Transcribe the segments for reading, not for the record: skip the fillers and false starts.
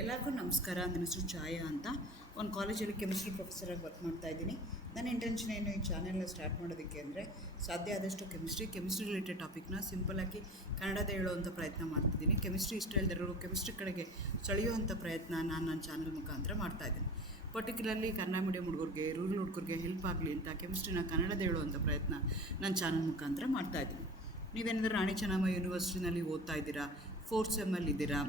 ಎಲ್ಲರಿಗೂ ನಮಸ್ಕಾರ. ನನ್ನ ಹೆಸರು ಛಾಯಾ ಅಂತ. ಒಂದು ಕಾಲೇಜಲ್ಲಿ ಕೆಮಿಸ್ಟ್ರಿ ಪ್ರೊಫೆಸರಾಗಿ ವರ್ಕ್ ಮಾಡ್ತಾ ಇದ್ದೀನಿ. ನನ್ನ ಇಂಟೆನ್ಷನ್ ಏನು ಈ ಚಾನೆಲ್ನ ಸ್ಟಾರ್ಟ್ ಮಾಡೋದಕ್ಕೆ ಅಂದರೆ, ಸಾಧ್ಯ ಆದಷ್ಟು ಕೆಮಿಸ್ಟ್ರಿ ರಿಲೇಟೆಡ್ ಟಾಪಿಕ್ನ ಸಿಂಪಲಾಗಿ ಕನ್ನಡದ ಹೇಳುವಂಥ ಪ್ರಯತ್ನ ಮಾಡ್ತಿದ್ದೀನಿ. ಕೆಮಿಸ್ಟ್ರಿ ಇಷ್ಟ ಇಲ್ಲದಿರೋರು ಕೆಮಿಸ್ಟ್ರಿ ಕಡೆಗೆ ಸೆಳೆಯುವಂಥ ಪ್ರಯತ್ನ ನಾನು ನನ್ನ ಚಾನಲ್ ಮುಖಾಂತರ ಮಾಡ್ತಾಯಿದ್ದೀನಿ. ಪರ್ಟಿಕ್ಯುಲರ್ಲಿ ಕನ್ನಡ ಮೀಡಿಯಂ ಹುಡುಗರಿಗೆ, ರೂರಲ್ ಹುಡುಗರಿಗೆ ಹೆಲ್ಪ್ ಆಗಲಿ ಅಂತ ಕೆಮಿಸ್ಟ್ರಿನ ಕನ್ನಡದ ಹೇಳುವಂಥ ಪ್ರಯತ್ನ ನನ್ನ ಚಾನಲ್ ಮುಖಾಂತರ ಮಾಡ್ತಾಯಿದ್ದೀನಿ. ನೀವೇನಾದರೂ ರಾಣಿ ಚೆನ್ನಮ್ಮ ಯೂನಿವರ್ಸಿಟಿನಲ್ಲಿ ಓದ್ತಾ ಇದ್ದೀರಾ, 4th ಸೆಮ್ಮಲ್ಲಿ ಇದ್ದೀರಾ,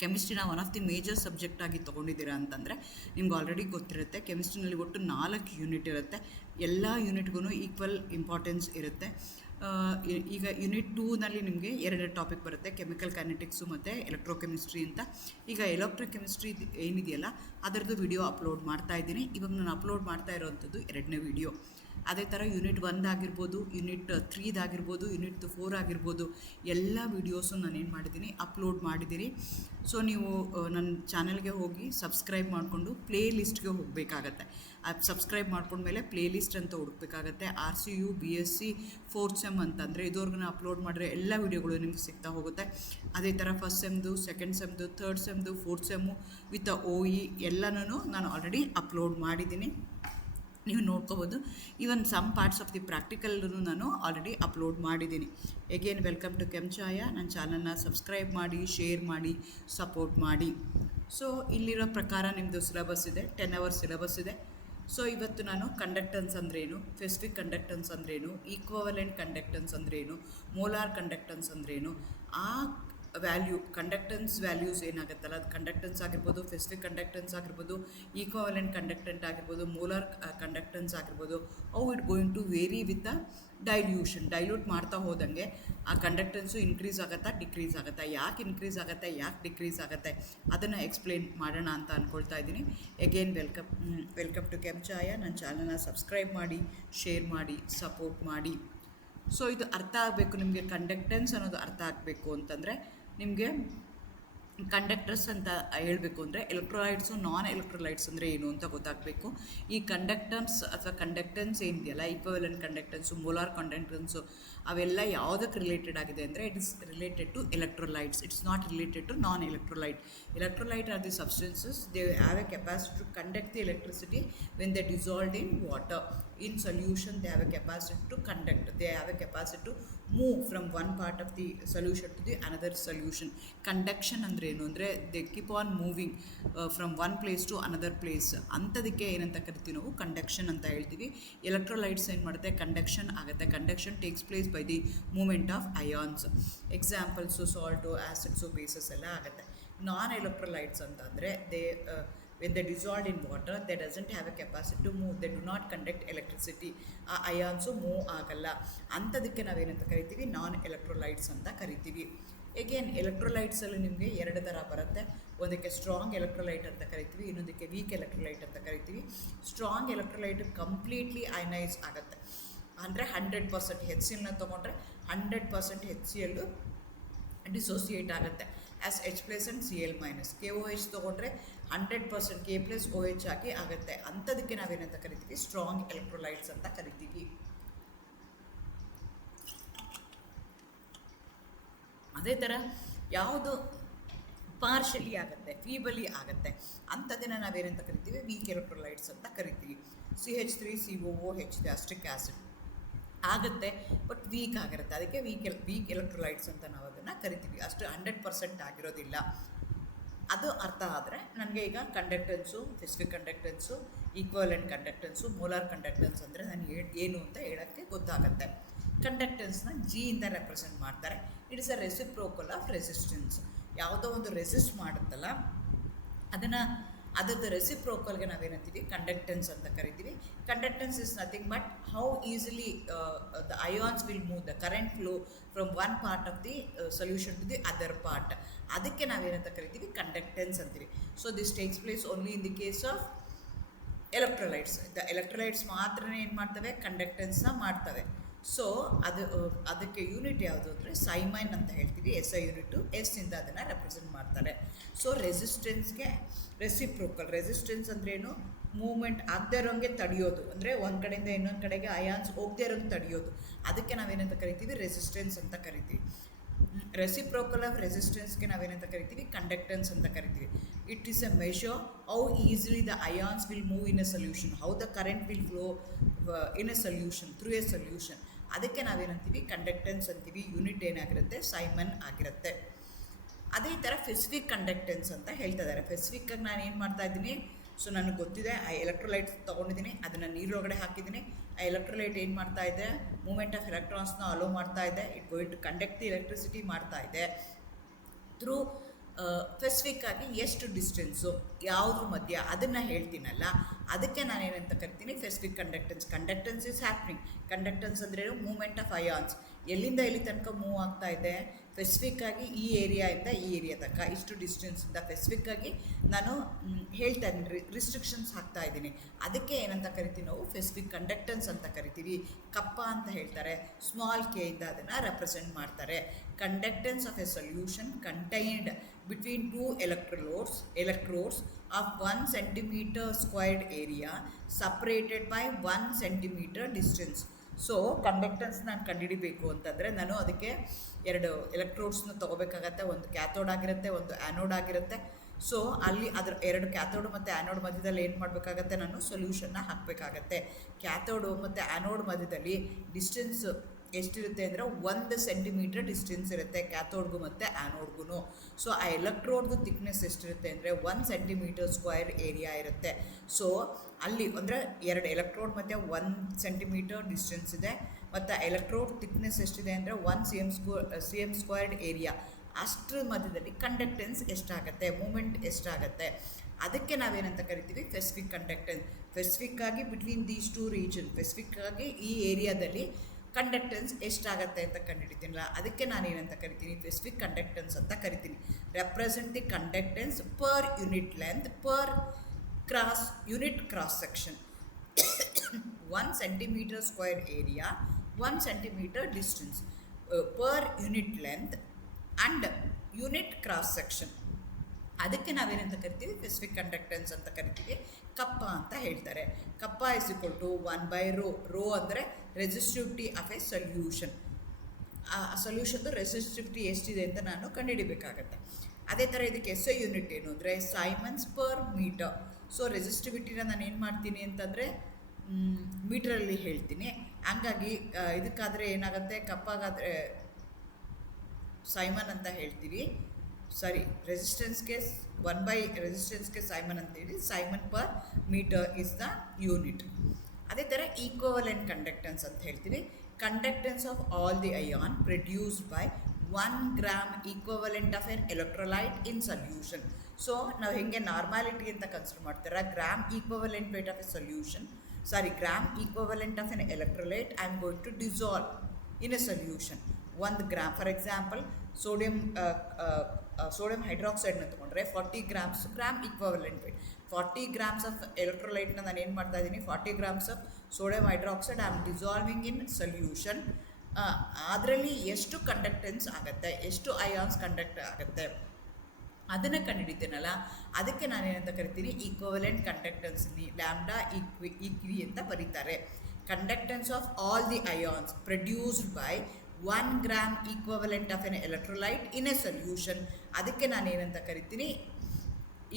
ಕೆಮಿಸ್ಟ್ರಿನ one of the major subject ಆಗಿ ತೊಗೊಂಡಿದ್ದೀರಾ ಅಂತಂದರೆ ನಿಮ್ಗೆ ಆಲ್ರೆಡಿ ಗೊತ್ತಿರುತ್ತೆ. ಕೆಮಿಸ್ಟ್ರಿನಲ್ಲಿ ಒಟ್ಟು 4 ಯೂನಿಟ್ ಇರುತ್ತೆ. ಎಲ್ಲ ಯೂನಿಟ್ಗೂ ಈಕ್ವಲ್ ಇಂಪಾರ್ಟೆನ್ಸ್ ಇರುತ್ತೆ. ಈಗ ಯೂನಿಟ್ 2ನಲ್ಲಿ ನಿಮಗೆ 2 ಟಾಪಿಕ್ ಬರುತ್ತೆ, ಕೆಮಿಕಲ್ ಕೈನೆಟಿಕ್ಸು ಮತ್ತು ಎಲೆಕ್ಟ್ರೋಕೆಮಿಸ್ಟ್ರಿ ಅಂತ. ಈಗ ಎಲೆಕ್ಟ್ರೋಕೆಮಿಸ್ಟ್ರಿ ಏನಿದೆಯಲ್ಲ ಅದರದ್ದು ವಿಡಿಯೋ ಅಪ್ಲೋಡ್ ಮಾಡ್ತಾ ಇದ್ದೀನಿ. ಇವಾಗ ನಾನು ಅಪ್ಲೋಡ್ ಮಾಡ್ತಾ ಇರೋವಂಥದ್ದು 2ನೇ ವಿಡಿಯೋ. ಅದೇ ಥರ ಯೂನಿಟ್ 1 ಆಗಿರ್ಬೋದು, ಯೂನಿಟ್ 3 ಆಗಿರ್ಬೋದು, ಯೂನಿಟ್ 4 ಆಗಿರ್ಬೋದು, ಎಲ್ಲ ವೀಡಿಯೋಸು ನಾನೇನು ಮಾಡಿದ್ದೀನಿ ಅಪ್ಲೋಡ್ ಮಾಡಿದ್ದೀನಿ. ಸೊ ನೀವು ನನ್ನ ಚಾನಲ್ಗೆ ಹೋಗಿ ಸಬ್ಸ್ಕ್ರೈಬ್ ಮಾಡಿಕೊಂಡು ಪ್ಲೇ ಲಿಸ್ಟ್ಗೆ ಹೋಗಬೇಕಾಗತ್ತೆ. ಸಬ್ಸ್ಕ್ರೈಬ್ ಮಾಡ್ಕೊಂಡ್ಮೇಲೆ ಪ್ಲೇ ಲಿಸ್ಟ್ ಅಂತ ಹುಡುಕಬೇಕಾಗತ್ತೆ. RCU BSc 4th ಸೆಮ್ ಅಂತಂದರೆ ಇದುವರೆಗೂ ಅಪ್ಲೋಡ್ ಮಾಡಿರೋ ಎಲ್ಲ ವೀಡಿಯೋಗಳು ನಿಮಗೆ ಸಿಗ್ತಾ ಹೋಗುತ್ತೆ. ಅದೇ ಥರ 1st ಸೆಮ್ದು, 2nd ಸೆಮ್ದು, 3rd ಸೆಮ್ದು, 4th ಸೆಮ್ಮು ವಿತ್ OE ಎಲ್ಲನೂ ನಾನು ಆಲ್ರೆಡಿ ಅಪ್ಲೋಡ್ ಮಾಡಿದ್ದೀನಿ. ನೀವು ನೋಡ್ಕೋಬೋದು. Even some parts of the ಪ್ರಾಕ್ಟಿಕಲ್ನು ನಾನು ಆಲ್ರೆಡಿ ಅಪ್ಲೋಡ್ ಮಾಡಿದ್ದೀನಿ. Again welcome to Chhaya. ನನ್ನ ಚಾನಲ್ನ ಸಬ್ಸ್ಕ್ರೈಬ್ ಮಾಡಿ, ಶೇರ್ ಮಾಡಿ, ಸಪೋರ್ಟ್ ಮಾಡಿ. ಸೊ ಇಲ್ಲಿರೋ ಪ್ರಕಾರ ನಿಮ್ಮದು ಸಿಲೆಬಸ್ ಇದೆ, 10 hours ಸಿಲೆಬಸ್ ಇದೆ. ಸೊ ಇವತ್ತು ನಾನು ಕಂಡಕ್ಟೆನ್ಸ್ ಅಂದ್ರೇನು, ಸ್ಪೆಸಿಫಿಕ್ ಕಂಡಕ್ಟೆನ್ಸ್ ಅಂದ್ರೇನು, ಈಕ್ವಲೆಂಟ್ ಕಂಡಕ್ಟೆನ್ಸ್ ಅಂದ್ರೇನು, ಮೋಲಾರ್ ಕಂಡಕ್ಟೆನ್ಸ್ ಅಂದ್ರೇನು, ಆ ಕಂಡಕ್ಟೆನ್ಸ್ ವ್ಯಾಲ್ಯೂಸ್ ಏನಾಗುತ್ತಲ್ಲ, ಅದು ಕಂಡಕ್ಟೆನ್ಸ್ ಆಗಿರ್ಬೋದು, ಸ್ಪೆಸಿಫಿಕ್ ಕಂಡಕ್ಟೆನ್ಸ್ ಆಗಿರ್ಬೋದು, ಈಕ್ವಲೆಂಟ್ ಕಂಡಕ್ಟೆಂಟ್ ಆಗಿರ್ಬೋದು, ಮೋಲಾರ್ ಕಂಡಕ್ಟೆನ್ಸ್ ಆಗಿರ್ಬೋದು, how it going to vary with the dilute ಮಾಡ್ತಾ ಹೋದಂಗೆ ಆ ಕಂಡಕ್ಟೆನ್ಸು ಇನ್ಕ್ರೀಸ್ ಆಗುತ್ತಾ, ಡಿಕ್ರೀಸ್ ಆಗುತ್ತಾ, ಯಾಕೆ ಇನ್ಕ್ರೀಸ್ ಆಗುತ್ತೆ, ಯಾಕೆ ಡಿಕ್ರೀಸ್ ಆಗುತ್ತೆ, ಅದನ್ನು ಎಕ್ಸ್ಪ್ಲೇನ್ ಮಾಡೋಣ ಅಂತ ಅಂದ್ಕೊಳ್ತಾ ಇದ್ದೀನಿ. Again welcome to Chhaya. ನನ್ನ ಚಾನಲ್ನ ಸಬ್ಸ್ಕ್ರೈಬ್ ಮಾಡಿ, ಶೇರ್ ಮಾಡಿ, ಸಪೋರ್ಟ್ ಮಾಡಿ. ಸೊ ಇದು ಅರ್ಥ ಆಗಬೇಕು ನಿಮಗೆ, ಕಂಡಕ್ಟೆನ್ಸ್ ಅನ್ನೋದು ಅರ್ಥ ಆಗಬೇಕು ಅಂತಂದರೆ ನಿಮಗೆ ಕಂಡಕ್ಟರ್ಸ್ ಅಂತ ಹೇಳಬೇಕು ಅಂದರೆ ಎಲೆಕ್ಟ್ರೋಲೈಟ್ಸು, ನಾನ್ ಎಲೆಕ್ಟ್ರೋಲೈಟ್ಸ್ ಅಂದರೆ ಏನು ಅಂತ ಗೊತ್ತಾಗಬೇಕು. ಈ ಕಂಡಕ್ಟನ್ಸ್ ಅಥವಾ ಕಂಡಕ್ಟೆನ್ಸ್ ಏನಿದೆಯಲ್ಲ, ಈಕ್ವಲೆಂಟ್ ಕಂಡಕ್ಟೆನ್ಸು, ಮೋಲಾರ್ ಕಂಡಕ್ಟೆನ್ಸು, ಅವೆಲ್ಲ ಯಾವುದಕ್ಕೆ ರಿಲೇಟೆಡ್ ಆಗಿದೆ ಅಂದರೆ it is related to electrolytes. It's not related to non electrolyte. Electrolyte are the substances, they have a capacity to conduct the electricity when they dissolved in water. In solution they have a capacity to conduct, they have a capacity to move from one part of the solution to the another solution. Conduction ಅಂದರೆ ಏನು ಅಂದರೆ they keep on moving from one place to another place. ಅಂಥದಕ್ಕೆ ಏನಂತ ಕರಿತೀವಿ ನಾವು, conduction ಅಂತ ಹೇಳ್ತೀವಿ. Electrolytes ಏನು ಮಾಡುತ್ತೆ, ಕಂಡಕ್ಷನ್ ಆಗುತ್ತೆ. Conduction takes place by the movement of ions. Examples salt, acids, bases ಎಲ್ಲ ಆಗುತ್ತೆ. ನಾನ್ ಎಲೆಕ್ಟ್ರೋಲೈಟ್ಸ್ ಅಂತಂದರೆ when they dissolved in water, they doesn't have a capacity to move, they do not conduct electricity. ಆ ions move ಆಗಲ್ಲ. ಅಂಥದಕ್ಕೆ ನಾವೇನಂತ ಕರಿತೀವಿ, ನಾನ್ electrolytes ಅಂತ ಕರಿತೀವಿ. Again ಎಲೆಕ್ಟ್ರೋಲೈಟ್ಸಲ್ಲಿ ನಿಮಗೆ 2 ಥರ ಬರುತ್ತೆ. ಒಂದಕ್ಕೆ ಸ್ಟ್ರಾಂಗ್ ಎಲೆಕ್ಟ್ರೋಲೈಟ್ ಅಂತ ಕರಿತೀವಿ, ಇನ್ನೊಂದಕ್ಕೆ ವೀಕ್ ಎಲೆಕ್ಟ್ರೋಲೈಟ್ ಅಂತ ಕರಿತೀವಿ. ಸ್ಟ್ರಾಂಗ್ ಎಲೆಕ್ಟ್ರೋಲೈಟ್ ಕಂಪ್ಲೀಟ್ಲಿ ಅಯನೈಸ್ ಆಗುತ್ತೆ. ಅಂದರೆ 100% HCl ತೊಗೊಂಡ್ರೆ 100% HCl ಡಿಸೋಸಿಯೇಟ್ ಆಗುತ್ತೆ as H+ and Cl-. KOH ತೊಗೊಂಡ್ರೆ 100% K+OH ಆಗಿ ಆಗುತ್ತೆ. ಅಂಥದಕ್ಕೆ ನಾವೇನಂತ ಕರಿತೀವಿ, ಸ್ಟ್ರಾಂಗ್ ಎಲೆಕ್ಟ್ರೋಲೈಟ್ಸ್ ಅಂತ ಕರಿತೀವಿ. ಅದೇ ಥರ ಯಾವುದು ಪಾರ್ಷಲಿ ಆಗುತ್ತೆ, ಫೀಬಲಿ ಆಗುತ್ತೆ, ಅಂಥದ್ದನ್ನು ನಾವೇನಂತ ಕರಿತೀವಿ, ವೀಕ್ ಎಲೆಕ್ಟ್ರೋಲೈಟ್ಸ್ ಅಂತ ಕರಿತೀವಿ. CH3COOH ಗ್ಯಾಸ್ಟ್ರಿಕ್ ಆ್ಯಸಿಡ್ ಆಗುತ್ತೆ, ಬಟ್ ವೀಕ್ ಆಗಿರುತ್ತೆ. ಅದಕ್ಕೆ ವೀಕ್ ಎಲೆಕ್ಟ್ರೋಲೈಟ್ಸ್ ಅಂತ ನಾವು ಅದನ್ನು ಕರಿತೀವಿ. ಅಷ್ಟು 100% ಆಗಿರೋದಿಲ್ಲ. ಅದು ಅರ್ಥ ಆದರೆ ನನಗೆ ಈಗ ಕಂಡಕ್ಟೆನ್ಸು, ಸ್ಪೆಸಿಫಿಕ್ ಕಂಡಕ್ಟೆನ್ಸು, ಈಕ್ವಲೆಂಟ್ ಕಂಡಕ್ಟೆನ್ಸು, ಮೋಲಾರ್ ಕಂಡಕ್ಟೆನ್ಸ್ ಅಂದರೆ ನಾನು ಏನು ಅಂತ ಹೇಳೋಕ್ಕೆ ಗೊತ್ತಾಗುತ್ತೆ. ಕಂಡಕ್ಟೆನ್ಸ್ನ ಇಂದ ರೆಪ್ರೆಸೆಂಟ್ ಮಾಡ್ತಾರೆ. It is a reciprocal of resistance. ಯಾವುದೋ ಒಂದು ರೆಸಿಸ್ಟ್ ಮಾಡುತ್ತಲ್ಲ, ಅದರದ್ದು ರೆಸಿಪ್ರೋಕಲ್ಗೆ ನಾವೇನಂತೀವಿ, ಕಂಡಕ್ಟೆನ್ಸ್ ಅಂತ ಕರಿತೀವಿ. Conductance is nothing but how easily the ions will move, the current flow from one part of the solution to the other part. ಅದಕ್ಕೆ ನಾವೇನಂತ ಕರಿತೀವಿ, conductance ಅಂತೀವಿ. So this takes place only in the case of electrolytes. Electrolytes ಮಾತ್ರ ಏನು ಮಾಡ್ತವೆ, ಕಂಡಕ್ಟೆನ್ಸ್ನ ಮಾಡ್ತವೆ. So ಅದಕ್ಕೆ unit ಯಾವುದು ಅಂದರೆ ಸೈಮೈನ್ ಅಂತ ಹೇಳ್ತೀವಿ. SI ಯೂನಿಟು, ಇಂದ ಅದನ್ನು ರೆಪ್ರೆಸೆಂಟ್ ಮಾಡ್ತಾರೆ. ಸೊ ರೆಸಿಸ್ಟೆನ್ಸ್ಗೆ ರೆಸಿಪ್ರೋಕಲ್. ರೆಸಿಸ್ಟೆನ್ಸ್ ಅಂದ್ರೇನು, ಮೂವ್ಮೆಂಟ್ ಆಗದೆ ಇರೋಂಗೆ ತಡೆಯೋದು, ಅಂದರೆ ಒಂದು ಕಡೆಯಿಂದ ಇನ್ನೊಂದು ಕಡೆಗೆ ಅಯಾನ್ಸ್ ಹೋಗದೆ ಇರೋಂಗೆ ತಡೆಯೋದು. ಅದಕ್ಕೆ ನಾವೇನಂತ ಕರಿತೀವಿ, ರೆಸಿಸ್ಟೆನ್ಸ್ ಅಂತ ಕರಿತೀವಿ. ರೆಸಿಪ್ರೋಕಲ್ ಆಫ್ ರೆಸಿಸ್ಟೆನ್ಸ್ಗೆ ನಾವೇನಂತ ಕರಿತೀವಿ, ಕಂಡಕ್ಟೆನ್ಸ್ ಅಂತ ಕರಿತೀವಿ. It is A measure how easily the ions will move in a solution, how the current will flow in a solution, through A solution. ಅದಕ್ಕೆ ನಾವೇನಂತೀವಿ, ಕಂಡಕ್ಟೆನ್ಸ್ ಅಂತೀವಿ. ಯೂನಿಟ್ ಏನಾಗಿರುತ್ತೆ, ಸೈಮನ್ ಆಗಿರುತ್ತೆ. ಅದೇ ಥರ ಫೆಸಿಫಿಕ್ ಕಂಡಕ್ಟೆನ್ಸ್ ಅಂತ ಹೇಳ್ತಾ ಇದ್ದಾರೆ. ಫೆಸಿಫಿಕ್ಕಾಗಿ ನಾನು ಏನು ಮಾಡ್ತಾ ಇದ್ದೀನಿ, ಸೊ ನನಗೆ ಗೊತ್ತಿದೆ, ಆ ಎಲೆಕ್ಟ್ರೋಲೈಟ್ ತೊಗೊಂಡಿದ್ದೀನಿ, ಅದನ್ನು ನೀರೊಳಗಡೆ ಹಾಕಿದ್ದೀನಿ. ಆ ಎಲೆಕ್ಟ್ರೋಲೈಟ್ ಏನು ಮಾಡ್ತಾ ಇದೆ, ಮೂಮೆಂಟ್ ಆಫ್ ಎಲೆಕ್ಟ್ರಾನ್ಸ್ನ ಅಲೋ ಮಾಡ್ತಾ ಇದೆ. It going to conduct the electricity ಮಾಡ್ತಾ ಇದೆ ಥ್ರೂ. ಸ್ಪೆಸಿಫಿಕ್ ಆಗಿ ಎಷ್ಟು ಡಿಸ್ಟೆನ್ಸು, ಯಾವುದ್ರ ಮಧ್ಯ, ಅದನ್ನು ಹೇಳ್ತೀನಲ್ಲ, ಅದಕ್ಕೆ ನಾನೇನಂತ ಕರಿತೀನಿ, specific conductance. Conductance is happening. Conductance ಅಂದರೆ ಮೂಮೆಂಟ್ ಆಫ್ ಅಯಾನ್ಸ್, ಎಲ್ಲಿಂದ ಎಲ್ಲಿ ತನಕ ಮೂವ್ ಆಗ್ತಾ ಇದೆ, ಸ್ಪೆಸಿಫಿಕ್ ಆಗಿ ಈ ಏರಿಯಾಯಿಂದ ಈ ಏರಿಯಾ ತನಕ ಇಷ್ಟು ಡಿಸ್ಟೆನ್ಸಿಂದ ಸ್ಪೆಸಿಫಿಕ್ ಆಗಿ ನಾನು ಹೇಳ್ತಾ ಇದ್ದೀನಿ, ರಿಸ್ಟ್ರಿಕ್ಷನ್ಸ್ ಹಾಕ್ತಾ ಇದ್ದೀನಿ. ಅದಕ್ಕೆ ಏನಂತ ಕರಿತೀವಿ ನಾವು, ಸ್ಪೆಸಿಫಿಕ್ ಕಂಡಕ್ಟೆನ್ಸ್ ಅಂತ ಕರಿತೀವಿ. ಕಪ್ಪ ಅಂತ ಹೇಳ್ತಾರೆ. ಸ್ಮಾಲ್ ಕೆ ಇಂದ ಅದನ್ನು ರೆಪ್ರೆಸೆಂಟ್ ಮಾಡ್ತಾರೆ. Conductance of a solution contained between two electrodes of 1 centimeter squared area separated by 1 centimeter distance. So conductance ನಾನು ಕಂಡುಹಿಡಿಬೇಕು ಅಂತಂದರೆ ನಾನು ಅದಕ್ಕೆ 2 ಎಲೆಕ್ಟ್ರೋಡ್ಸ್ನ ತೊಗೋಬೇಕಾಗತ್ತೆ. ಒಂದು ಕ್ಯಾಥೋಡ್ ಆಗಿರುತ್ತೆ, ಒಂದು ಆ್ಯನೋಡ್ ಆಗಿರುತ್ತೆ. ಸೊ ಅಲ್ಲಿ ಅದರ 2 ಕ್ಯಾಥೋಡ್ ಮತ್ತು ಆ್ಯನೋಡ್ ಮಧ್ಯದಲ್ಲಿ ಏನು ಮಾಡಬೇಕಾಗತ್ತೆ, ನಾನು ಸೊಲ್ಯೂಷನ್ನ ಹಾಕಬೇಕಾಗತ್ತೆ. ಕ್ಯಾಥೋಡು ಮತ್ತು ಆ್ಯನೋಡ್ ಮಧ್ಯದಲ್ಲಿ ಡಿಸ್ಟೆನ್ಸ್ ಎಷ್ಟಿರುತ್ತೆ ಅಂದರೆ 1 ಸೆಂಟಿಮೀಟರ್ ಡಿಸ್ಟೆನ್ಸ್ ಇರುತ್ತೆ ಕ್ಯಾಥೋಡ್ಗೂ ಮತ್ತು ಆ್ಯನೋಡ್ಗೂ. ಸೊ ಆ ಎಲೆಕ್ಟ್ರೋಡ್ದು ಥಿಕ್ನೆಸ್ ಎಷ್ಟಿರುತ್ತೆ ಅಂದರೆ 1 ಸೆಂಟಿಮೀಟರ್ ಸ್ಕ್ವೇರ್ ಏರಿಯಾ ಇರುತ್ತೆ. ಸೊ ಅಲ್ಲಿ ಅಂದರೆ 2 ಎಲೆಕ್ಟ್ರೋಡ್ ಮತ್ತು 1 ಸೆಂಟಿಮೀಟರ್ ಡಿಸ್ಟೆನ್ಸ್ ಇದೆ, ಮತ್ತು ಎಲೆಕ್ಟ್ರೋಡ್ ಥಿಕ್ನೆಸ್ ಎಷ್ಟಿದೆ ಅಂದರೆ 1 cm ಸ್ಕ್ವೇರ್ಡ್ ಏರಿಯಾ. ಅಷ್ಟರ ಮಧ್ಯದಲ್ಲಿ ಕಂಡಕ್ಟೆನ್ಸ್ ಎಷ್ಟಾಗುತ್ತೆ, ಮೂಮೆಂಟ್ ಎಷ್ಟಾಗುತ್ತೆ, ಅದಕ್ಕೆ ನಾವೇನಂತ ಕರಿತೀವಿ, ಸ್ಪೆಸಿಫಿಕ್ ಕಂಡಕ್ಟೆನ್ಸ್. ಸ್ಪೆಸಿಫಿಕ್ ಆಗಿ ಬಿಟ್ವೀನ್ ದೀಸ್ 2 ರೀಜನ್, ಸ್ಪೆಸಿಫಿಕ್ ಆಗಿ ಈ ಏರಿಯಾದಲ್ಲಿ ಕಂಡಕ್ಟೆನ್ಸ್ ಎಷ್ಟಾಗತ್ತೆ ಅಂತ ಕಂಡುಹಿಡಿತೀನಲ್ಲ, ಅದಕ್ಕೆ ನಾನೇನಂತ ಕರಿತೀನಿ, ಸ್ಪೆಸಿಫಿಕ್ ಕಂಡಕ್ಟೆನ್ಸ್ ಅಂತ ಕರಿತೀನಿ. Represent the conductance per unit length per unit cross section. 1 centimeter square area, 1 centimeter distance per unit length and unit cross section. ಅದಕ್ಕೆ ನಾವೇನಂತ ಕರಿತೀವಿ, ಸ್ಪೆಸಿಫಿಕ್ ಕಂಡಕ್ಟೆನ್ಸ್ ಅಂತ ಕರಿತೀವಿ. ಕಪ್ಪ ಅಂತ ಹೇಳ್ತಾರೆ. ಕಪ್ಪ ಇಸ್ ಈಕ್ವಲ್ ಟು 1/ρ. ರೋ ಅಂದರೆ ರೆಸಿಸ್ಟಿವಿಟಿ ಆಫ್ ಎ ಸೊಲ್ಯೂಷನ್. ಆ ಸೊಲ್ಯೂಷನ್ದು ರೆಸಿಸ್ಟಿವಿಟಿ ಎಷ್ಟಿದೆ ಅಂತ ನಾನು ಕಂಡುಹಿಡಿಬೇಕಾಗತ್ತೆ. ಅದೇ ಥರ ಇದಕ್ಕೆ ಎಸ್ ಐ ಯೂನಿಟ್ ಏನು ಅಂದರೆ ಸೈಮನ್ಸ್ ಪರ್ ಮೀಟರ್. ಸೊ ರೆಸಿಸ್ಟಿವಿಟಿನ ನಾನು ಏನು ಮಾಡ್ತೀನಿ ಅಂತಂದರೆ ಮೀಟ್ರಲ್ಲಿ ಹೇಳ್ತೀನಿ. ಹಂಗಾಗಿ ಇದಕ್ಕಾದರೆ ಏನಾಗುತ್ತೆ, ಕಪ್ಪಾಗಾದರೆ ಸೈಮನ್ ಅಂತ ಹೇಳ್ತೀವಿ. ಸಾರಿ, ರೆಸಿಸ್ಟೆನ್ಸ್ಗೆ 1/ರೆಸಿಸ್ಟೆನ್ಸ್ಗೆ ಸೈಮನ್ ಅಂತೇಳಿ, siemens per metre is the unit. ಅದೇ ಥರ ಈಕ್ವಲೆಂಟ್ ಕಂಡಕ್ಟೆನ್ಸ್ ಅಂತ ಹೇಳ್ತೀವಿ. Conductance of all the ion produced by 1 gram equivalent of an electrolyte in solution. So ನಾವು ಹೆಂಗೆ ನಾರ್ಮಾಲಿಟಿ ಅಂತ ಕನ್ಸಿಡರ್ ಮಾಡ್ತಾರೆ, gram equivalent weight of a solution, gram equivalent of an electrolyte I am going to dissolve in a solution. 1 gram, for example sodium ಹೈಡ್ರಾಕ್ಸೈಡ್ನ ತೊಗೊಂಡ್ರೆ 40 gram equivalent weight. 40 grams of ಎಲೆಕ್ಟ್ರೋಲೈಟ್ನ ನಾನು ಏನು ಮಾಡ್ತಾ ಇದ್ದೀನಿ, 40 grams of sodium hydroxide I am dissolving in solution. ಅದರಲ್ಲಿ ಎಷ್ಟು conductance ಆಗುತ್ತೆ, ಎಷ್ಟು ಅಯಾನ್ಸ್ ಕಂಡಕ್ಟ್ ಆಗುತ್ತೆ ಅದನ್ನು ಕಂಡುಹಿಡಿತೇನಲ್ಲ, ಅದಕ್ಕೆ ನಾನೇನಂತ ಕರಿತೀನಿ, ಈಕ್ವಲೆಂಟ್ ಕಂಡಕ್ಟೆನ್ಸ್. ಲ್ಯಾಂಬ್ಡಾ ಈಕ್ವಿ ಅಂತ ಬರೀತಾರೆ. Conductance of all the ions produced by 1 gram equivalent of an electrolyte in a solution. ಅದಕ್ಕೆ ನಾನೇನಂತ ಕರಿತೀನಿ,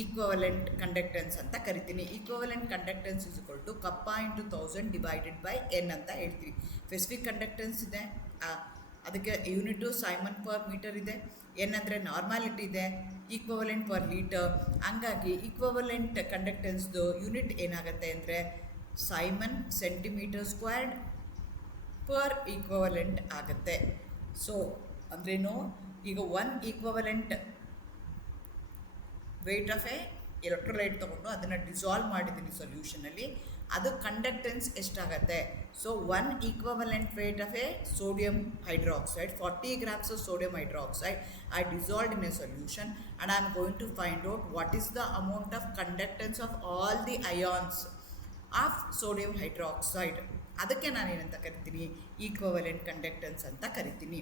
ಈಕ್ವಲೆಂಟ್ ಕಂಡಕ್ಟೆನ್ಸ್ ಅಂತ ಕರಿತೀನಿ. Equivalent conductance is equal to kappa into 1000 divided by N ಅಂತ ಹೇಳ್ತೀವಿ. Specific conductance ಇದೆ, ಅದಕ್ಕೆ ಯೂನಿಟು ಸೈಮನ್ ಪರ್ ಮೀಟರ್ ಇದೆ, ಎನ್ ಅಂದರೆ ನಾರ್ಮಾಲಿಟಿ ಇದೆ, ಈಕ್ವಲೆಂಟ್ ಪರ್ ಲೀಟರ್. ಹಂಗಾಗಿ ಈಕ್ವಲೆಂಟ್ ಕಂಡಕ್ಟೆನ್ಸ್ದು ಯೂನಿಟ್ ಏನಾಗುತ್ತೆ ಅಂದರೆ siemens centimetre squared per equivalent ಆಗುತ್ತೆ. ಸೊ ಅಂದ್ರೇನು, ಈಗ 1 equivalent weight of a electrolyte ತೊಗೊಂಡು ಅದನ್ನು ಡಿಸಾಲ್ವ್ ಮಾಡಿದ್ದೀನಿ ಸೊಲ್ಯೂಷನಲ್ಲಿ, ಅದು ಕಂಡಕ್ಟೆನ್ಸ್ ಎಷ್ಟಾಗತ್ತೆ. So 1 equivalent weight of a sodium hydroxide, 40 grams of sodium hydroxide I dissolved in a solution, and I am going to find out what is the amount of conductance of all the ions of sodium hydroxide. ಅದಕ್ಕೆ ನಾನೇನಂತ ಕರಿತೀನಿ, equivalent conductance ಅಂತ ಕರಿತೀನಿ.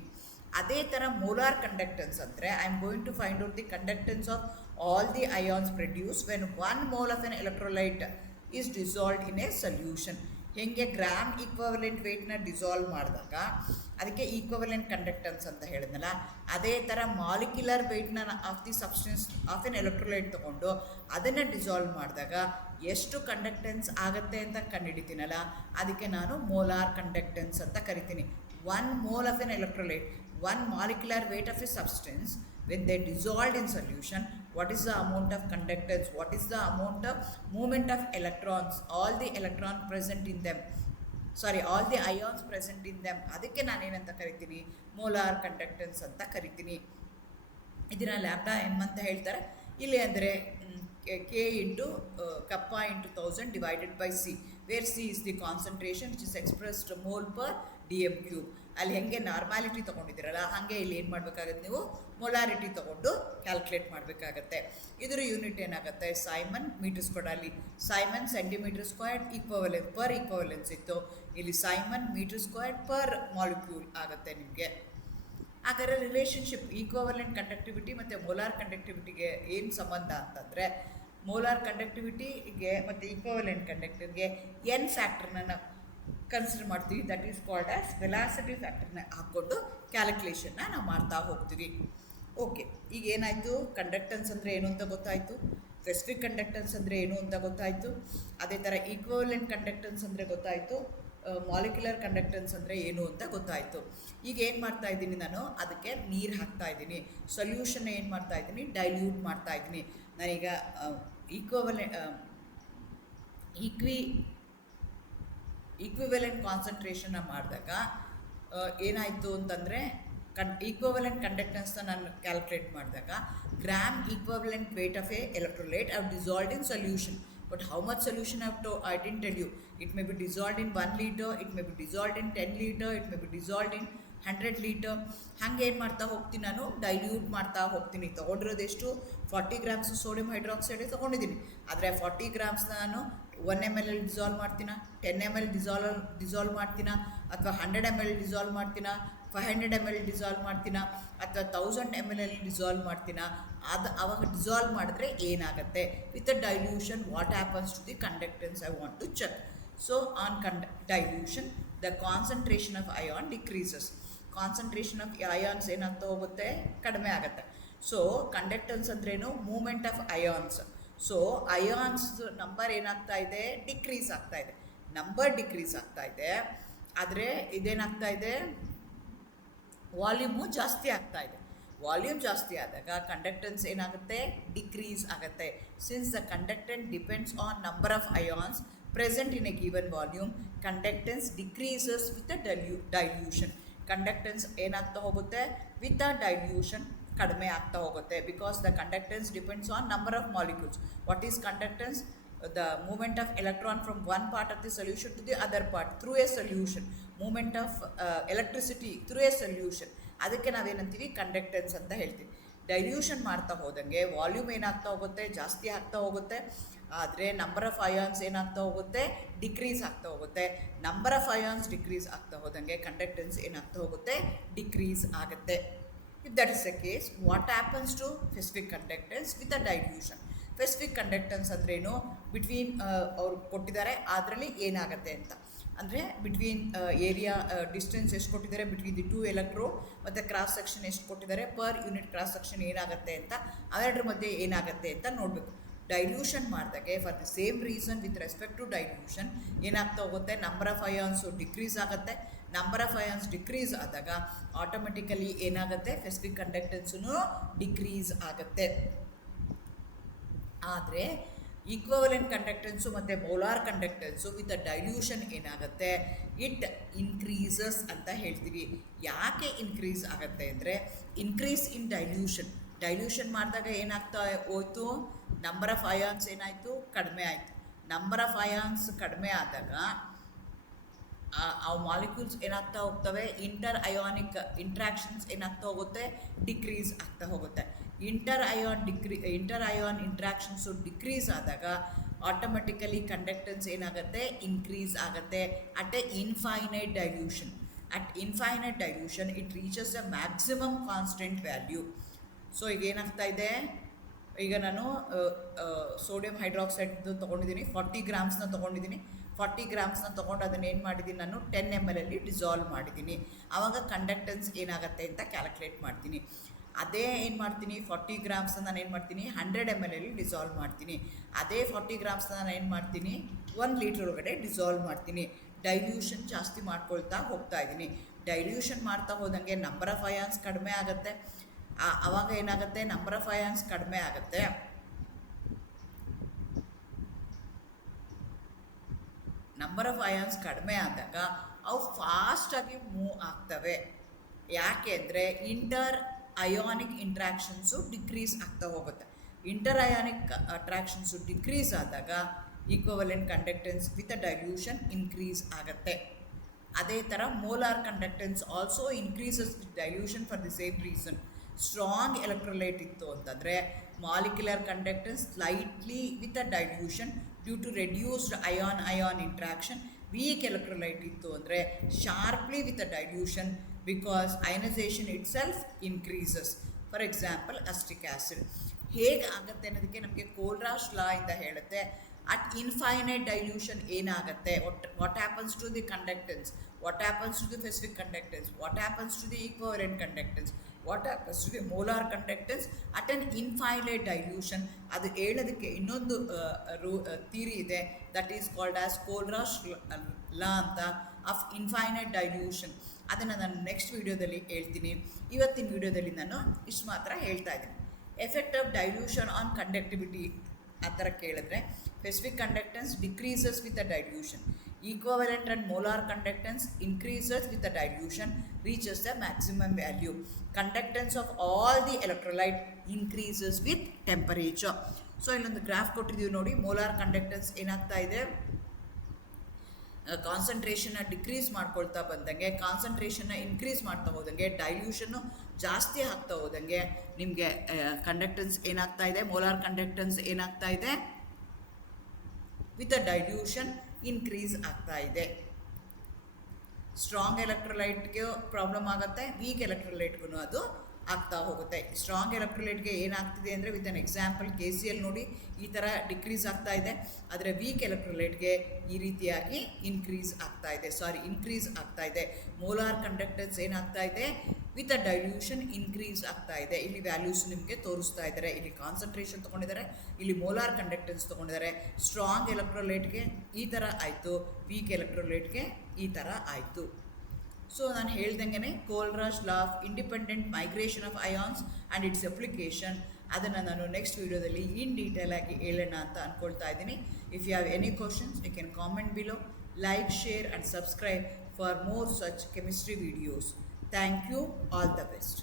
ಅದೇ ಥರ molar conductance ಅಂದರೆ I am going to find out the conductance of all the ions produce when 1 mole of an electrolyte is dissolved in a solution. ಹೇಗೆ gram equivalent ವೆಯ್ಟ್ನ ಡಿಸಾಲ್ವ್ ಮಾಡಿದಾಗ ಅದಕ್ಕೆ ಈಕ್ವಲೆಂಟ್ ಕಂಡಕ್ಟೆನ್ಸ್ ಅಂತ ಹೇಳಿದ್ನಲ್ಲ, ಅದೇ ಥರ ಮಾಲಿಕ್ಯುಲರ್ ವೆಯ್ಟ್ನ of the substance of an electrolyte ತೊಗೊಂಡು ಅದನ್ನು ಡಿಸಾಲ್ವ್ ಮಾಡಿದಾಗ ಎಷ್ಟು ಕಂಡಕ್ಟೆನ್ಸ್ ಆಗುತ್ತೆ ಅಂತ ಕಂಡುಹಿಡಿತೀನಲ್ಲ, ಅದಕ್ಕೆ ನಾನು ಮೋಲಾರ್ ಕಂಡಕ್ಟೆನ್ಸ್ ಅಂತ ಕರಿತೀನಿ. 1 mole of an electrolyte, 1 molecular weight of a substance, when they dissolved in solution, what is the amount of conductance, what is the amount of movement of electrons, all the electrons present in them, all the ions present in them, ಅದಕ್ಕೆ ನಾನೇನಂತ ಕರಿತೀನಿ, molar conductance ಅಂತ ಕರಿತೀನಿ. ಇದನ್ನು ಲ್ಯಾಬ್ಡಾ M ಅಂತ ಹೇಳ್ತಾರೆ. ಇಲ್ಲಿ ಅಂದರೆ K into kappa into 1000 divided by C, where C is the concentration which is expressed mole per dm cube. ಅಲ್ಲಿ ಹೆಂಗೆ ನಾರ್ಮಾಲಿಟಿ ತೊಗೊಂಡಿದ್ದೀರಲ್ಲ ಹಾಗೆ ಇಲ್ಲಿ ಏನು ಮಾಡಬೇಕಾಗತ್ತೆ, ನೀವು ಮೊಲಾರಿಟಿ ತೊಗೊಂಡು ಕ್ಯಾಲ್ಕುಲೇಟ್ ಮಾಡಬೇಕಾಗತ್ತೆ. ಇದರ ಯೂನಿಟ್ ಏನಾಗುತ್ತೆ, ಸೈಮನ್ ಮೀಟರ್ ಸ್ಕ್ವೇರ್. ಅಲ್ಲಿ ಸೈಮನ್ ಸೆಂಟಿಮೀಟರ್ ಸ್ಕ್ವೇರ್ ಈಕ್ವಲೆನ್ಸ್ ಇತ್ತು, ಇಲ್ಲಿ siemens metre square per molecule ಆಗುತ್ತೆ ನಿಮಗೆ. ಹಾಗಾದರೆ ರಿಲೇಷನ್ಶಿಪ್ ಈಕ್ವಲೆಂಟ್ ಕಂಡಕ್ಟಿವಿಟಿ ಮತ್ತು ಮೋಲಾರ್ ಕಂಡಕ್ಟಿವಿಟಿಗೆ ಏನು ಸಂಬಂಧ ಅಂತಂದರೆ, ಮೋಲಾರ್ ಕಂಡಕ್ಟಿವಿಟಿಗೆ ಮತ್ತು ಈಕ್ವಲೆಂಟ್ ಕಂಡಕ್ಟಿವಿಟಿಗೆ ಎನ್ ಫ್ಯಾಕ್ಟ್ರನ್ನ ಕನ್ಸಿಡರ್ ಮಾಡ್ತೀವಿ. That is called as velocity ಫ್ಯಾಕ್ಟರ್ನ ಹಾಕ್ಕೊಂಡು ಕ್ಯಾಲ್ಕುಲೇಷನ್ನ ನಾವು ಮಾಡ್ತಾ ಹೋಗ್ತೀವಿ. ಓಕೆ, ಈಗ ಏನಾಯಿತು, ಕಂಡಕ್ಟೆನ್ಸ್ ಅಂದರೆ ಏನು ಅಂತ ಗೊತ್ತಾಯಿತು, ಸ್ಪೆಸಿಫಿಕ್ ಕಂಡಕ್ಟೆನ್ಸ್ ಅಂದರೆ ಏನು ಅಂತ ಗೊತ್ತಾಯಿತು, ಅದೇ ಥರ ಈಕ್ವಲೆಂಟ್ ಕಂಡಕ್ಟೆನ್ಸ್ ಅಂದರೆ ಗೊತ್ತಾಯಿತು, ಮಾಲಿಕ್ಯುಲರ್ ಕಂಡಕ್ಟೆನ್ಸ್ ಅಂದರೆ ಏನು ಅಂತ ಗೊತ್ತಾಯಿತು. ಈಗ ಏನು ಮಾಡ್ತಾ ಇದ್ದೀನಿ ನಾನು, ಅದಕ್ಕೆ ನೀರು ಹಾಕ್ತಾ ಇದ್ದೀನಿ, ಸೊಲ್ಯೂಷನ್ ಏನು ಮಾಡ್ತಾ ಇದ್ದೀನಿ, ಡೈಲ್ಯೂಟ್ ಮಾಡ್ತಾ ಇದ್ದೀನಿ. ನಾನೀಗ ಈಕ್ವಿವೆಲೆಂಟ್ ಕಾನ್ಸಂಟ್ರೇಷನ್ನ ಮಾಡಿದಾಗ ಏನಾಯಿತು ಅಂತಂದರೆ, ಈಕ್ವಿವೆಲೆಂಟ್ ಕಂಡಕ್ಟೆನ್ಸ್ನ ನಾನು ಕ್ಯಾಲ್ಕುಲೇಟ್ ಮಾಡಿದಾಗ gram equivalent wait of a electrolyte I have dissolved in solution. But how much solution I didn't tell you. It may be dissolved in 1 liter, it may be dissolved in 10 liter, it may be dissolved in 100 liter. ಹಾಗೆ ಏನು ಮಾಡ್ತಾ ಹೋಗ್ತೀನಿ, ನಾನು dilute ಮಾಡ್ತಾ ಹೋಗ್ತೀನಿ. ತೊಗೊಂಡಿರೋದೆಷ್ಟು, 40 grams sodium hydroxide ತೊಗೊಂಡಿದ್ದೀನಿ. ಆದರೆ 40 grams ನಾನು 1 ml ಡಿಸಾಲ್ವ್ ಮಾಡ್ತೀನ, 10 ml ಡಿಸಾಲ್ವ್ ಮಾಡ್ತೀನ, ಅಥವಾ 100 ml ಡಿಸಾಲ್ವ್ ಮಾಡ್ತೀನ, 500 ml ಡಿಸಾಲ್ವ್ ಮಾಡ್ತೀನ, ಅಥವಾ 1000 ml ಡಿಸಾಲ್ವ್ ಮಾಡ್ತೀನ. ಅವಾಗ ಡಿಸಾಲ್ವ್ ಮಾಡಿದ್ರೆ ಏನಾಗುತ್ತೆ, with a dilution what happens to the conductance I want to check. So on dilution the concentration of ion decreases. Concentration of ions ಏನಾಗ್ತಾ ಹೋಗುತ್ತೆ, ಕಡಿಮೆ ಆಗುತ್ತೆ. ಸೊ ಕಂಡಕ್ಟೆನ್ಸ್ ಅಂದ್ರೇನು, movement of ions. So ions number ಏನಾಗ್ತಾ ಇದೆ, decrease ಆಗ್ತಾ ಇದೆ, number decrease ಆಗ್ತಾ ಇದೆ. ಆದರೆ ಇದೇನಾಗ್ತಾ ಇದೆ, ವಾಲ್ಯೂಮು ಜಾಸ್ತಿ ಆಗ್ತಾ ಇದೆ. ವಾಲ್ಯೂಮ್ ಜಾಸ್ತಿ ಆದಾಗ ಕಂಡಕ್ಟೆನ್ಸ್ ಏನಾಗುತ್ತೆ, ಡಿಕ್ರೀಸ್ ಆಗುತ್ತೆ. Since the conductance depends on number of ions present in a given volume, conductance decreases with a dilution. Conductance ಏನಾಗ್ತಾ ಹೋಗುತ್ತೆ, ವಿತ್ ಅ ಡೈಲ್ಯೂಷನ್ ಕಡಿಮೆ ಆಗ್ತಾ ಹೋಗುತ್ತೆ. Because the conductance depends on number of molecules. What is conductance, the movement of electron from one part of the solution to the other part through a solution, movement of electricity through a solution. ಅದಕ್ಕೆ ನಾವೇನಂತೀವಿ, conductance ಅಂತ ಹೇಳ್ತೀವಿ. Dilution ಮಾಡ್ತಾ ಹೋದಂಗೆ volume ಏನಾಗ್ತಾ ಹೋಗುತ್ತೆ, ಜಾಸ್ತಿ ಆಗ್ತಾ ಹೋಗುತ್ತೆ. ಆದರೆ ನಂಬರ್ ಆಫ್ ಅಯಾನ್ಸ್ ಏನಾಗ್ತಾ ಹೋಗುತ್ತೆ, ಡಿಕ್ರೀಸ್ ಆಗ್ತಾ ಹೋಗುತ್ತೆ. ನಂಬರ್ ಆಫ್ ಅಯಾನ್ಸ್ ಡಿಕ್ರೀಸ್ ಆಗ್ತಾ ಹೋದಂಗೆ ಕಂಡಕ್ಟೆನ್ಸ್ ಏನಾಗ್ತಾ ಹೋಗುತ್ತೆ, ಡಿಕ್ರೀಸ್ ಆಗುತ್ತೆ. If that is the case, what happens to specific conductance with a dilution. Specific conductance ಅಂದ್ರೇನು, ಬಿಟ್ವೀನ್ ಅವ್ರು ಕೊಟ್ಟಿದ್ದಾರೆ ಅದರಲ್ಲಿ ಏನಾಗುತ್ತೆ ಅಂತ. ಅಂದರೆ ಬಿಟ್ವೀನ್ ಏರಿಯಾ ಡಿಸ್ಟೆನ್ಸ್ ಎಷ್ಟು ಕೊಟ್ಟಿದ್ದಾರೆ ಬಿಟ್ವೀನ್ ದಿ 2 ಎಲೆಕ್ಟ್ರೋ, ಮತ್ತು ಕ್ರಾಸ್ ಸೆಕ್ಷನ್ ಎಷ್ಟು ಕೊಟ್ಟಿದ್ದಾರೆ, ಪರ್ ಯೂನಿಟ್ ಕ್ರಾಸ್ ಸೆಕ್ಷನ್ ಏನಾಗುತ್ತೆ ಅಂತ, ಅವೆರಡರ ಮಧ್ಯೆ ಏನಾಗುತ್ತೆ ಅಂತ ನೋಡಬೇಕು. ಡೈಲ್ಯೂಷನ್ ಮಾಡಿದಾಗೆ for the same reason with respect to dilution ಏನಾಗ್ತಾ ಹೋಗುತ್ತೆ, ನಂಬರ್ ಆಫ್ ಅಯಾನ್ಸು ಡಿಕ್ರೀಸ್ ಆಗುತ್ತೆ. ನಂಬರ್ ಆಫ್ ಅಯಾನ್ಸ್ ಡಿಕ್ರೀಸ್ ಆದಾಗ ಆಟೋಮೆಟಿಕಲಿ ಏನಾಗುತ್ತೆ, ಸ್ಪೆಸಿಫಿಕ್ ಕಂಡಕ್ಟೆನ್ಸೂ ಡಿಕ್ರೀಸ್ ಆಗುತ್ತೆ. ಆದರೆ ಈಕ್ವಲೆಂಟ್ ಕಂಡಕ್ಟೆನ್ಸು ಮತ್ತು molar conductance with a dilution ಏನಾಗುತ್ತೆ, ಇಟ್ ಇನ್ಕ್ರೀಸಸ್ ಅಂತ ಹೇಳ್ತೀವಿ. ಯಾಕೆ ಇನ್ಕ್ರೀಸ್ ಆಗುತ್ತೆ ಅಂದರೆ, ಇನ್ಕ್ರೀಸ್ ಇನ್ ಡೈಲ್ಯೂಷನ್ ಮಾಡಿದಾಗ ಏನಾಗ್ತಾ ಹೋಯ್ತು, ನಂಬರ್ ಆಫ್ ಅಯಾನ್ಸ್ ಏನಾಯಿತು, ಕಡಿಮೆ ಆಯಿತು. ನಂಬರ್ ಆಫ್ ಅಯಾನ್ಸ್ ಕಡಿಮೆ ಆದಾಗ ಆ ಮಾಲಿಕ್ಯೂಲ್ಸ್ ಏನಾಗ್ತಾ ಹೋಗ್ತವೆ, ಇಂಟರ್ ಅಯಾನಿಕ್ ಇಂಟ್ರಾಕ್ಷನ್ಸ್ ಏನಾಗ್ತಾ ಹೋಗುತ್ತೆ, ಡಿಕ್ರೀಸ್ ಆಗ್ತಾ ಹೋಗುತ್ತೆ. ಇಂಟರ್ ಅಯಾನ್ ಇಂಟ್ರಾಕ್ಷನ್ಸು ಡಿಕ್ರೀಸ್ ಆದಾಗ ಆಟೋಮೆಟಿಕಲಿ ಕಂಡಕ್ಟೆನ್ಸ್ ಏನಾಗುತ್ತೆ, ಇನ್ಕ್ರೀಸ್ ಆಗುತ್ತೆ. At A infinite dilution, it reaches a maximum constant value. So ಈಗ ಏನಾಗ್ತಾ ಇದೆ, ಈಗ ನಾನು ಸೋಡಿಯಂ ಹೈಡ್ರಾಕ್ಸೈಡ್ದು ತೊಗೊಂಡಿದ್ದೀನಿ, 40 ಗ್ರಾಮ್ಸ್ನ ತೊಗೊಂಡಿದ್ದೀನಿ. 40 ಗ್ರಾಮ್ಸ್ನ ತೊಗೊಂಡು ಅದನ್ನು ಏನು ಮಾಡಿದ್ದೀನಿ ನಾನು 10 ml ಅಲ್ಲಿ ಡಿಸಾಲ್ವ್ ಮಾಡಿದ್ದೀನಿ. ಆವಾಗ ಕಂಡಕ್ಟೆನ್ಸ್ ಏನಾಗುತ್ತೆ ಅಂತ ಕ್ಯಾಲ್ಕುಲೇಟ್ ಮಾಡ್ತೀನಿ. ಅದೇ ಏನು ಮಾಡ್ತೀನಿ 40 ಗ್ರಾಮ್ಸ್ನ ನಾನು ಏನು ಮಾಡ್ತೀನಿ 100 ml ಅಲ್ಲಿ ಡಿಸಾಲ್ವ್ ಮಾಡ್ತೀನಿ. ಅದೇ 40 ಗ್ರಾಮ್ಸ್ನ ನಾನು ಏನು ಮಾಡ್ತೀನಿ 1 ಲೀಟ್ರ್ ಒಳಗಡೆ ಡಿಸಾಲ್ವ್ ಮಾಡ್ತೀನಿ. ಡೈಲ್ಯೂಷನ್ ಜಾಸ್ತಿ ಮಾಡ್ಕೊಳ್ತಾ ಹೋಗ್ತಾ ಇದ್ದೀನಿ. ಡೈಲ್ಯೂಷನ್ ಮಾಡ್ತಾ ಹೋದಂಗೆ ನಂಬರ್ ಆಫ್ ಅಯಾನ್ಸ್ ಕಡಿಮೆ ಆಗುತ್ತೆ. ಆವಾಗ ಏನಾಗುತ್ತೆ ನಂಬರ್ ಆಫ್ ಅಯಾನ್ಸ್ ಕಡಿಮೆ ಆಗುತ್ತೆ. ನಂಬರ್ ಆಫ್ ಅಯಾನ್ಸ್ ಕಡಿಮೆ ಆದಾಗ ಅವು ಫಾಸ್ಟಾಗಿ ಮೂವ್ ಆಗ್ತವೆ. ಯಾಕೆ ಅಂದರೆ ಇಂಟರ್ ಅಯಾನಿಕ್ ಇಂಟ್ರಾಕ್ಷನ್ಸು ಡಿಕ್ರೀಸ್ ಆಗ್ತಾ ಹೋಗುತ್ತೆ. ಇಂಟರ್ ಅಯಾನಿಕ್ ಅಟ್ರಾಕ್ಷನ್ಸು ಡಿಕ್ರೀಸ್ ಆದಾಗ equivalent conductance with a dilution increase ಆಗುತ್ತೆ. ಅದೇ ಥರ molar conductance also increases with dilution for the same reason. Strong electrolyte ಇತ್ತು ಅಂತಂದರೆ molecular conductance slightly with a dilution due to reduced ion interaction. Weak electrolyte ಇತ್ತು ಅಂದರೆ sharply with a dilution because ionization itself increases. For example acetic acid ಹೇಗೆ ಆಗುತ್ತೆ ಅನ್ನೋದಕ್ಕೆ ನಮಗೆ Kohlrausch law ಇಂದ ಹೇಳುತ್ತೆ. ಅಟ್ ಇನ್ಫೈನೈಟ್ ಡೈಲ್ಯೂಷನ್ ಏನಾಗುತ್ತೆ, what happens to the conductance, what happens to the specific conductance, what happens to the equivalent conductance, what happens to the molar conductance at an infinite dilution. ಅದು ಹೇಳೋದಕ್ಕೆ ಇನ್ನೊಂದು theory ಇದೆ, that is called as Kohlrausch law ಅಂತ of infinite dilution. ಅದನ್ನು ನಾನು next ವೀಡಿಯೋದಲ್ಲಿ ಹೇಳ್ತೀನಿ. ಇವತ್ತಿನ ವೀಡಿಯೋದಲ್ಲಿ ನಾನು ಇಷ್ಟು ಮಾತ್ರ ಹೇಳ್ತಾ ಇದ್ದೀನಿ. Effect of dilution on conductivity ಆ ಥರ ಕೇಳಿದ್ರೆ specific conductance decreases with a dilution. Equivalent and molar conductance increases with a dilution reaches the maximum value. Conductance of all the electrolyte increases with temperature. So ಇಲ್ಲೊಂದು graph ಕೊಟ್ಟಿದ್ದೀವಿ ನೋಡಿ. Molar conductance ಏನಾಗ್ತಾ ಇದೆ, ಕಾನ್ಸಂಟ್ರೇಷನ್ನ decrease ಮಾಡ್ಕೊಳ್ತಾ ಬಂದಂಗೆ, ಕಾನ್ಸಂಟ್ರೇಷನ್ನ increase ಮಾಡ್ತಾ ಹೋದಂಗೆ, ಡೈಲ್ಯೂಷನ್ನು ಜಾಸ್ತಿ ಆಗ್ತಾ ಹೋದಂಗೆ ನಿಮಗೆ ಕಂಡಕ್ಟೆನ್ಸ್ ಏನಾಗ್ತಾ ಇದೆ, ಮೋಲಾರ್ ಕಂಡಕ್ಟೆನ್ಸ್ ಏನಾಗ್ತಾ ಇದೆ ವಿತ್ ಅ ಡೈಲ್ಯೂಷನ್ ಇನ್ಕ್ರೀಸ್ ಆಗ್ತಾ ಇದೆ. ಸ್ಟ್ರಾಂಗ್ ಎಲೆಕ್ಟ್ರೋಲೈಟ್ಗೆ ಪ್ರಾಬ್ಲಮ್ ಆಗುತ್ತೆ, ವೀಕ್ ಎಲೆಕ್ಟ್ರೋಲೈಟ್ಗೂ ಅದು ಆಗ್ತಾ ಹೋಗುತ್ತೆ. ಸ್ಟ್ರಾಂಗ್ ಎಲೆಕ್ಟ್ರೋಲೈಟ್ಗೆ ಏನಾಗ್ತಿದೆ ಅಂದರೆ ವಿತ್ ಅನ್ ಎಕ್ಸಾಂಪಲ್ KCl ನೋಡಿ ಈ ಥರ ಡಿಕ್ರೀಸ್ ಆಗ್ತಾ ಇದೆ. ಆದರೆ ವೀಕ್ ಎಲೆಕ್ಟ್ರೋಲೈಟ್ಗೆ ಈ ರೀತಿಯಾಗಿ ಇನ್ಕ್ರೀಸ್ ಆಗ್ತಾ ಇದೆ. ಮೋಲಾರ್ ಕಂಡಕ್ಟೆನ್ಸ್ ಏನಾಗ್ತಾ ಇದೆ ವಿತ್ ಅ ಡೈಲ್ಯೂಷನ್ ಇನ್ಕ್ರೀಸ್ ಆಗ್ತಾ ಇದೆ. ಇಲ್ಲಿ ವ್ಯಾಲ್ಯೂಸ್ ನಿಮಗೆ ತೋರಿಸ್ತಾ ಇದ್ದಾರೆ. ಇಲ್ಲಿ ಕಾನ್ಸಂಟ್ರೇಷನ್ ತೊಗೊಂಡಿದ್ದಾರೆ, ಇಲ್ಲಿ ಮೋಲಾರ್ ಕಂಡಕ್ಟೆನ್ಸ್ ತೊಗೊಂಡಿದ್ದಾರೆ. ಸ್ಟ್ರಾಂಗ್ ಎಲೆಕ್ಟ್ರೋಲೈಟ್ಗೆ ಈ ಥರ ಆಯಿತು, ವೀಕ್ ಎಲೆಕ್ಟ್ರೋಲೈಟ್ಗೆ ಈ ಥರ ಆಯಿತು. ಸೊ ನಾನು ಹೇಳ್ದಂಗೆ Kohlrausch law of independent migration of ions and its application ಅದನ್ನು ನಾನು ನೆಕ್ಸ್ಟ್ ವೀಡಿಯೋದಲ್ಲಿ ಇನ್ ಡೀಟೇಲ್ ಆಗಿ ಹೇಳೋಣ ಅಂತ ಅಂದ್ಕೊಳ್ತಾ ಇದ್ದೀನಿ. If you have any questions you can comment below. Like, share and subscribe for more such chemistry videos. Thank you. All the best.